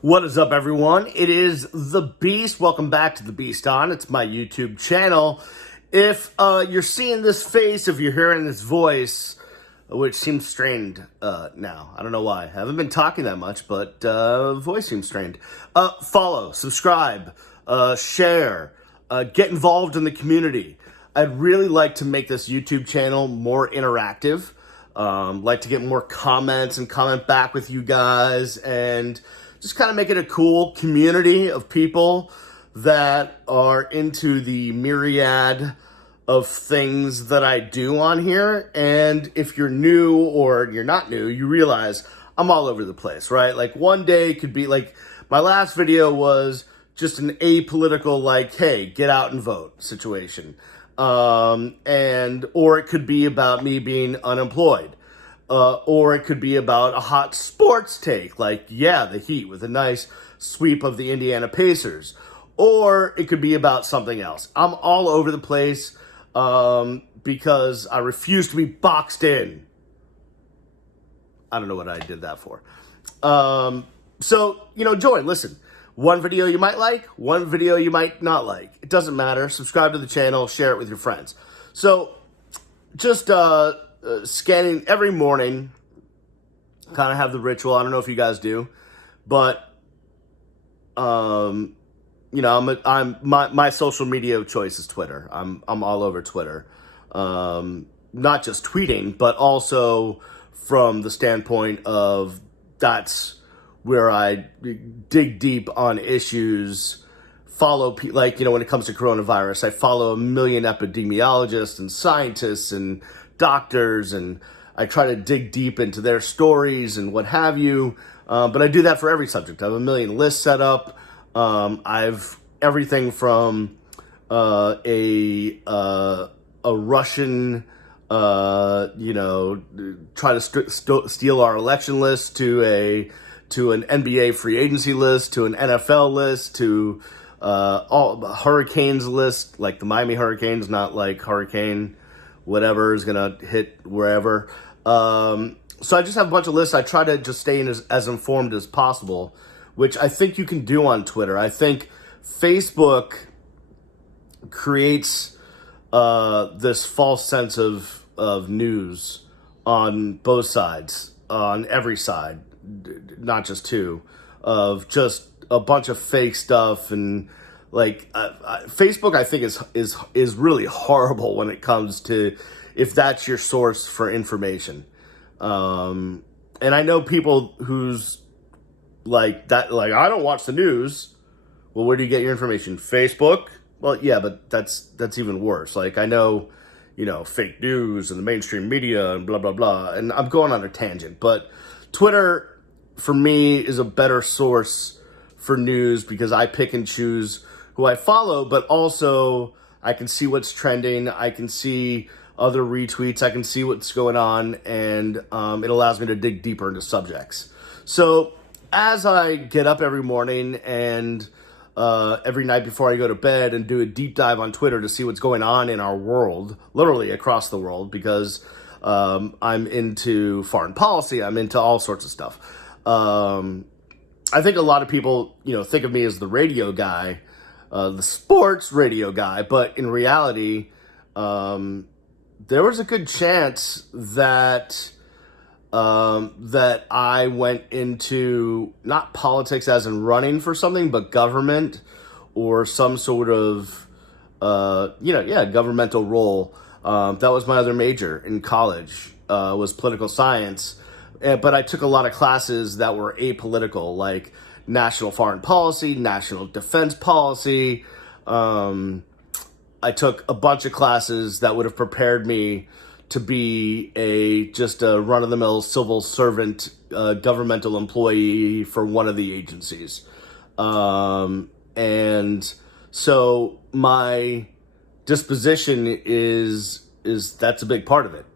What is up, everyone? It is The Beast. Welcome back to The Beast On. It's my YouTube channel. If you're seeing this face, if you're hearing this voice, which seems strained now. I don't know why. I haven't been talking that much, but voice seems strained. Follow, subscribe, share, get involved in the community. I'd really like to make this YouTube channel more interactive. Like to get more comments and comment back with you guys and just kind of make it a cool community of people that are into the myriad of things that I do on here. And if you're new or you're not new, you realize I'm all over the place, right? Like one day could be like, my last video was just an apolitical, like, hey, get out and vote situation. Or it could be about me being unemployed. Or it could be about a hot sports take, like, yeah, the Heat with a nice sweep of the Indiana Pacers. Or it could be about something else. I'm all over the place because I refuse to be boxed in. I don't know what I did that for. So, join, listen. One video you might like, one video you might not like. It doesn't matter. Subscribe to the channel, share it with your friends. So, just scanning every morning, kind of have the ritual. I don't know if you guys do, but my social media of choice is Twitter. I'm all over Twitter, not just tweeting, but also from the standpoint of that's where I dig deep on issues. Follow when it comes to coronavirus, I follow a million epidemiologists and scientists and doctors, and I try to dig deep into their stories and what have you. But I do that for every subject. I have a million lists set up. I've everything from a Russian, try to steal our election list to an NBA free agency list, to an NFL list, to all hurricanes list, like the Miami Hurricanes, not like hurricane whatever is going to hit wherever. So I just have a bunch of lists. I try to just stay in as informed as possible, which I think you can do on Twitter. I think Facebook creates this false sense of news on both sides, on every side, not just two, of just a bunch of fake stuff. And Facebook, I think, is really horrible when it comes to if that's your source for information. And I know people who's like that, like, I don't watch the news. Well, where do you get your information? Facebook? Well, yeah, but that's even worse. Like, I know, fake news and the mainstream media and blah, blah, blah. And I'm going on a tangent, but Twitter, for me, is a better source for news because I pick and choose who I follow, but also I can see what's trending. I can see other retweets. I can see what's going on, and it allows me to dig deeper into subjects. So as I get up every morning and every night before I go to bed and do a deep dive on Twitter to see what's going on in our world, literally across the world, because I'm into foreign policy. I'm into all sorts of stuff. I think a lot of people, think of me as the radio guy, the sports radio guy, but in reality, there was a good chance that I went into not politics as in running for something, but government or some sort of, governmental role. That was my other major in college, was political science. But I took a lot of classes that were apolitical, like national foreign policy, national defense policy. I took a bunch of classes that would have prepared me to be just a run-of-the-mill civil servant, governmental employee for one of the agencies. And so my disposition is that's a big part of it.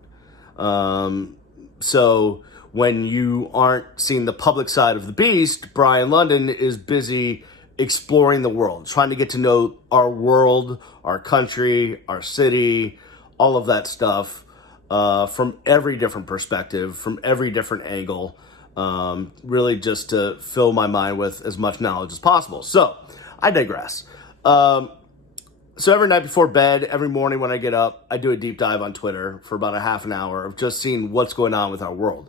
So when you aren't seeing the public side of the beast, Brian London is busy exploring the world, trying to get to know our world, our country, our city, all of that stuff from every different perspective, from every different angle. really just to fill my mind with as much knowledge as possible. So I digress. So every night before bed, every morning when I get up, I do a deep dive on Twitter for about a half an hour of just seeing what's going on with our world.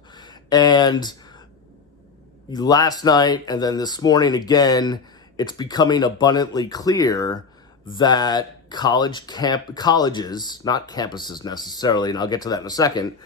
And last night and then this morning again, it's becoming abundantly clear that colleges, not campuses necessarily, and I'll get to that in a second,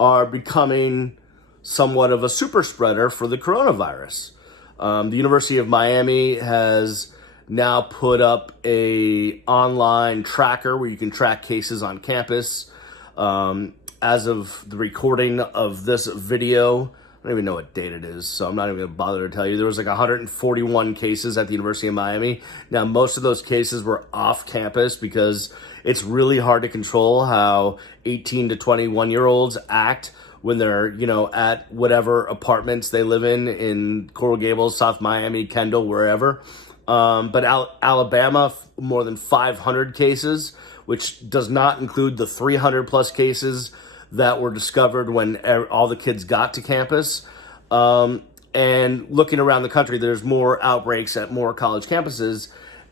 are becoming somewhat of a super spreader for the coronavirus. The University of Miami has now put up a online tracker where you can track cases on campus. As of the recording of this video, I don't even know what date it is, so I'm not even going to bother to tell you. There was like 141 cases at the University of Miami. Now, most of those cases were off campus because it's really hard to control how 18 to 21-year-olds act when they're, at whatever apartments they live in Coral Gables, South Miami, Kendall, wherever. But Alabama, more than 500 cases, which does not include the 300 plus cases that were discovered when all the kids got to campus. And looking around the country, there's more outbreaks at more college campuses.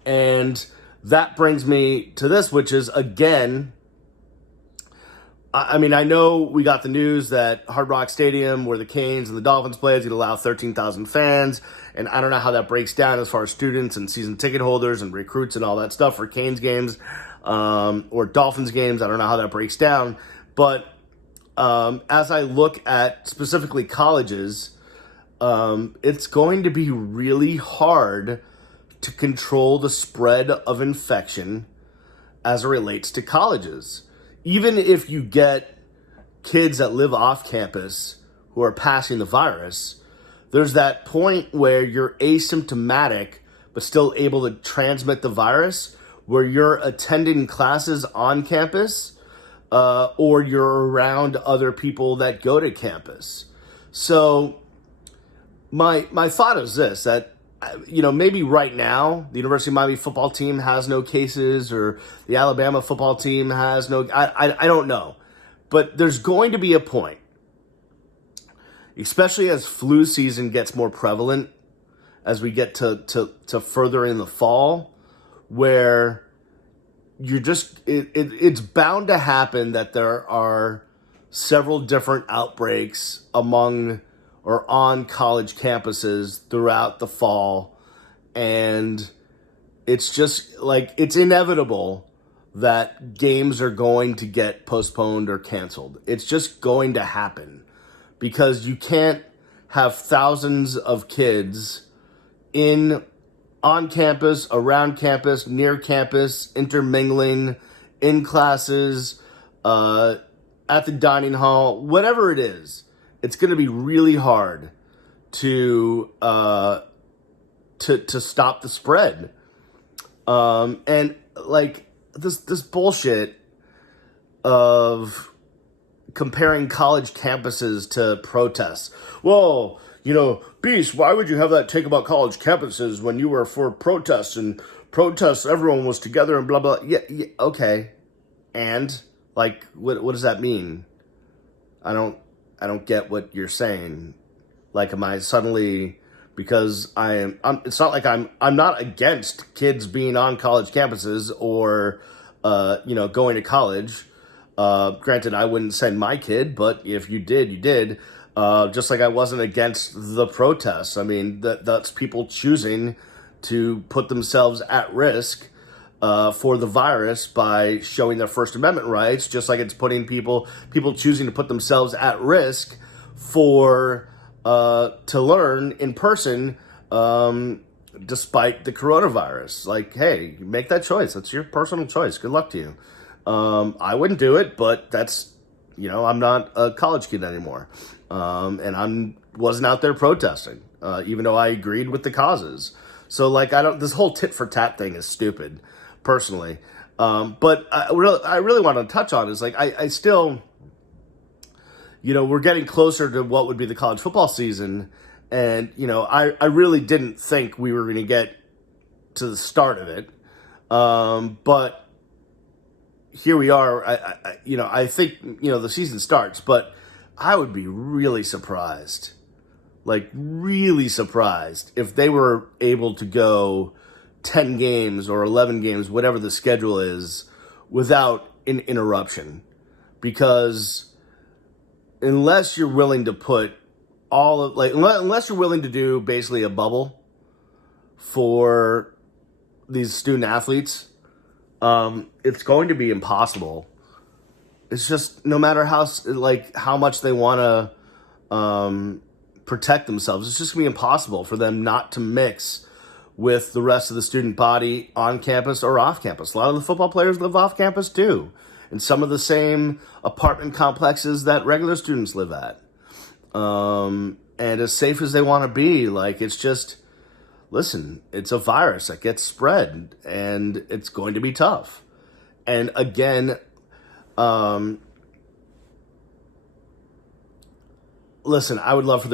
And that brings me to this, which is, again, I know we got the news that Hard Rock Stadium, where the Canes and the Dolphins play, is going to allow 13,000 fans. And I don't know how that breaks down as far as students and season ticket holders and recruits and all that stuff for Canes games or Dolphins games. I don't know how that breaks down. But as I look at specifically colleges, it's going to be really hard to control the spread of infection as it relates to colleges. Even if you get kids that live off campus who are passing the virus, there's that point where you're asymptomatic but still able to transmit the virus, where you're attending classes on campus or you're around other people that go to campus. So my thought is this, that maybe right now the University of Miami football team has no cases, or the Alabama football team has no, I don't know. But there's going to be a point, especially as flu season gets more prevalent, as we get to further in the fall, where you're just, it's bound to happen that there are several different outbreaks among or on college campuses throughout the fall. And it's just like, it's inevitable that games are going to get postponed or canceled. It's just going to happen because you can't have thousands of kids on campus, around campus, near campus, intermingling, in classes, at the dining hall, whatever it is. It's going to be really hard to stop the spread. And like this bullshit of comparing college campuses to protests. Well, Beast, why would you have that take about college campuses when you were for protests, and protests, everyone was together and blah, blah. Yeah, okay. And like, what does that mean? I don't get what you're saying. Like, am I suddenly, because it's not like I'm not against kids being on college campuses or, going to college. Granted, I wouldn't send my kid, but if you did, you did. Just like I wasn't against the protests. I mean, that's people choosing to put themselves at risk for the virus by showing their First Amendment rights, just like it's putting people choosing to put themselves at risk for to learn in person despite the coronavirus. Like, hey, make that choice. That's your personal choice. Good luck to you. I wouldn't do it, but that's, I'm not a college kid anymore. And I wasn't out there protesting, even though I agreed with the causes. So like, this whole tit for tat thing is stupid, personally. But I really want to touch on is like, I still, we're getting closer to what would be the college football season. And, I really didn't think we were going to get to the start of it. But here we are. I think, the season starts, but I would be really surprised like really surprised if they were able to go 10 games or 11 games, whatever the schedule is, without an interruption. Because unless you're willing to put unless you're willing to do basically a bubble for these student athletes, it's going to be impossible. It's just, no matter how much they want to protect themselves, it's just going to be impossible for them not to mix with the rest of the student body on campus or off campus. A lot of the football players live off campus too, in some of the same apartment complexes that regular students live at. And as safe as they want to be, like, it's just, listen, it's a virus that gets spread, and it's going to be tough. And again, listen, I would love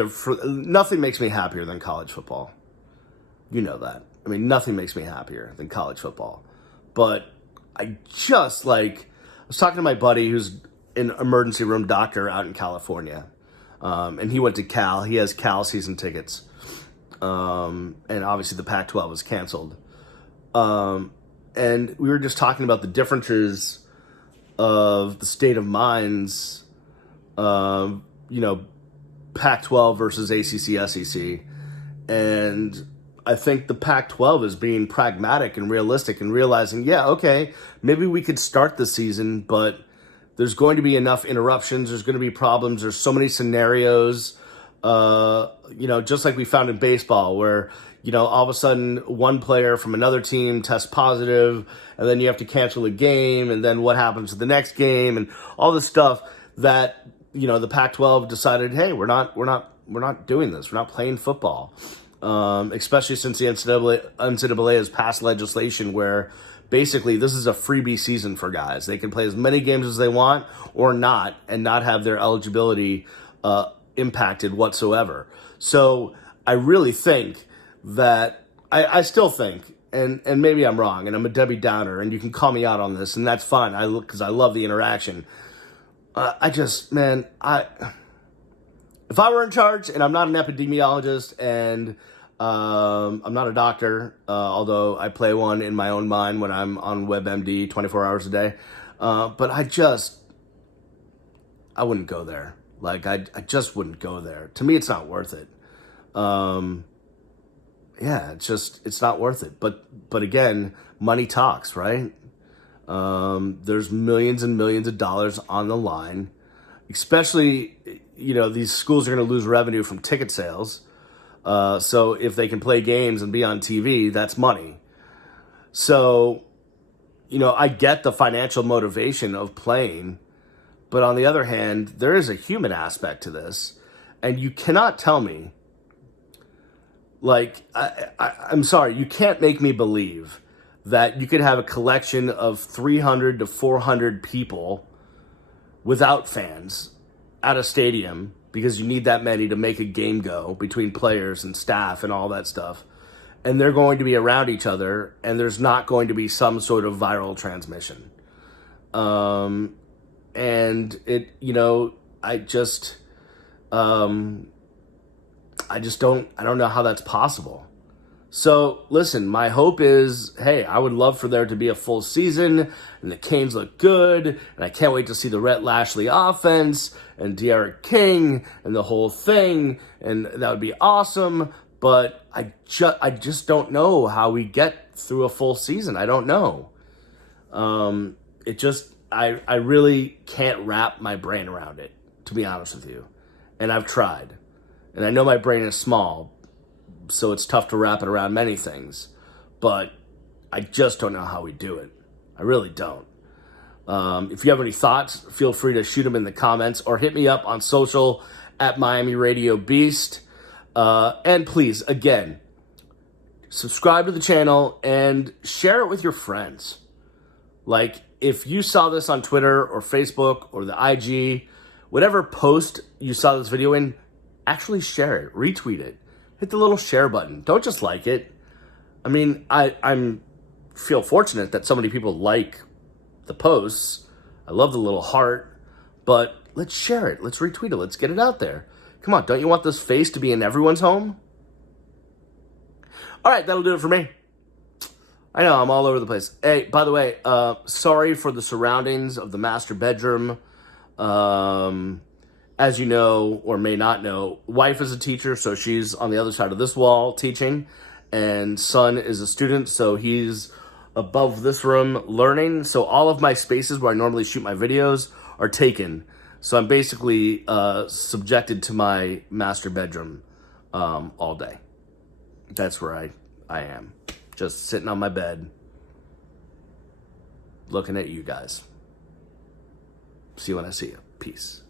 nothing makes me happier than college football. You know that. I mean, nothing makes me happier than college football. But I was talking to my buddy who's an emergency room doctor out in California. And he went to Cal. He has Cal season tickets. And obviously the Pac-12 was canceled. And we were just talking about the differences of the state of minds, Pac-12 versus ACC, SEC. And I think the Pac-12 is being pragmatic and realistic and realizing, yeah, okay, maybe we could start the season, but there's going to be enough interruptions. There's going to be problems. There's so many scenarios, just like we found in baseball where, all of a sudden one player from another team tests positive, and then you have to cancel a game, and then what happens to the next game, and all this stuff that, the Pac-12 decided, hey, we're not doing this. We're not playing football. Especially since the NCAA has passed legislation where basically this is a freebie season for guys. They can play as many games as they want or not, and not have their eligibility impacted whatsoever. So I really think that, I still think, and maybe I'm wrong, and I'm a Debbie Downer, and you can call me out on this, and that's fine, because I love the interaction. If I were in charge, and I'm not an epidemiologist, and I'm not a doctor, although I play one in my own mind when I'm on WebMD 24 hours a day, but I wouldn't go there. Like, I just wouldn't go there. To me, it's not worth it. It's not worth it. But again, money talks, right? There's millions and millions of dollars on the line, especially, these schools are going to lose revenue from ticket sales. So if they can play games and be on TV, that's money. So, I get the financial motivation of playing, but on the other hand, there is a human aspect to this, and you cannot tell me, I'm sorry, you can't make me believe that you could have a collection of 300 to 400 people without fans at a stadium, because you need that many to make a game go between players and staff and all that stuff. And they're going to be around each other, and there's not going to be some sort of viral transmission. And it, I don't know how that's possible. So listen, my hope is, hey, I would love for there to be a full season, and the Canes look good, and I can't wait to see the Rhett Lashley offense and De'Aaron King and the whole thing, and that would be awesome. But I just don't know how we get through a full season. I don't know. I really can't wrap my brain around it, to be honest with you. And I've tried, and I know my brain is small, so it's tough to wrap it around many things, but I just don't know how we do it. I really don't. If you have any thoughts, feel free to shoot them in the comments or hit me up on social at Miami Radio Beast. And please, again, subscribe to the channel and share it with your friends. Like, if you saw this on Twitter or Facebook or the IG, whatever post you saw this video in, actually share it, retweet it. Hit the little share button. Don't just like it. I mean, I'm feel fortunate that so many people like the posts. I love the little heart, but let's share it. Let's retweet it. Let's get it out there. Come on, don't you want this face to be in everyone's home? All right, that'll do it for me. I know, I'm all over the place. Hey, by the way, sorry for the surroundings of the master bedroom. As you know, or may not know, wife is a teacher, so she's on the other side of this wall teaching, and son is a student, so he's above this room learning. So all of my spaces where I normally shoot my videos are taken. So I'm basically subjected to my master bedroom all day. That's where I am. Just sitting on my bed, looking at you guys. See you when I see you. Peace.